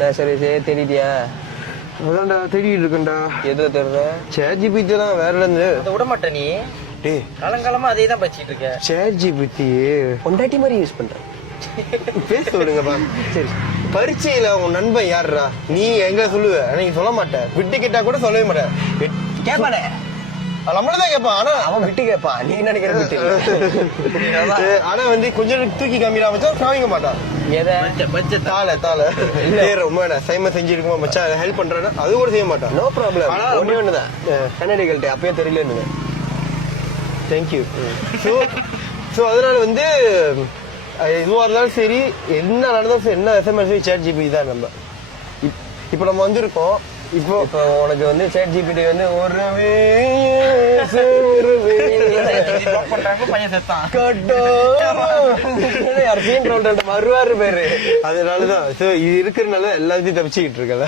நான் சரி தேடிட்டியா? அதான்டா தேடிட்டு இருக்கேன்டா. எதுல தேடுற? ChatGPT தான் வேற இருந்து. அதை விட மாட்டேன் நீ. டேய் காலங்காலமா அதே தான் படிச்சிட்டு இருக்க. ChatGPT பொண்டாட்டி மாதிரி யூஸ் பண்றேன். பேச விடுங்கப்பா. சரி, பரீட்சையில உன் நண்பன் யாருடா? நீ எங்க சொல்லுவ? நீங்க சொல்ல மாட்டேன். விட்டு கேட்டா கூட சொல்லவே மாட்டேன். கேட்பானே, நம்மளதான் கேட்பான். ஆனா அவன் விட்டு கேட்பான். நீ நினைக்கிற விட்டு ஆனா வந்து கொஞ்சம் தூக்கி காமிடா மச்சான், சாவிக்க மாட்டான். எதை? தாள ரொம்ப சைம செஞ்சிருக்குமா மச்சான், ஹெல்ப் பண்றேன்னா அது கூட செய்ய மாட்டான். No problem. ஒன்னே ஒண்ணுதான், கன்னடிகள்ட்ட அப்பயே தெரியல. தேங்க்யூ. ஸோ அதனால வந்து இதுவாக இருந்தாலும் சரி, என்ன நடந்தாலும் சரி, என்ன எஸ்எம்எஸ் ChatGPT தான். நம்ம இப்போ நம்ம வந்திருக்கோம். இப்போ உனக்கு வந்து ChatGPT வந்து ஒரு பையன் செத்தான். வருவாரு பேரு. அதனாலதான் இது இருக்கிறதுனால எல்லாத்தையும் தப்பிச்சுக்கிட்டு இருக்கல.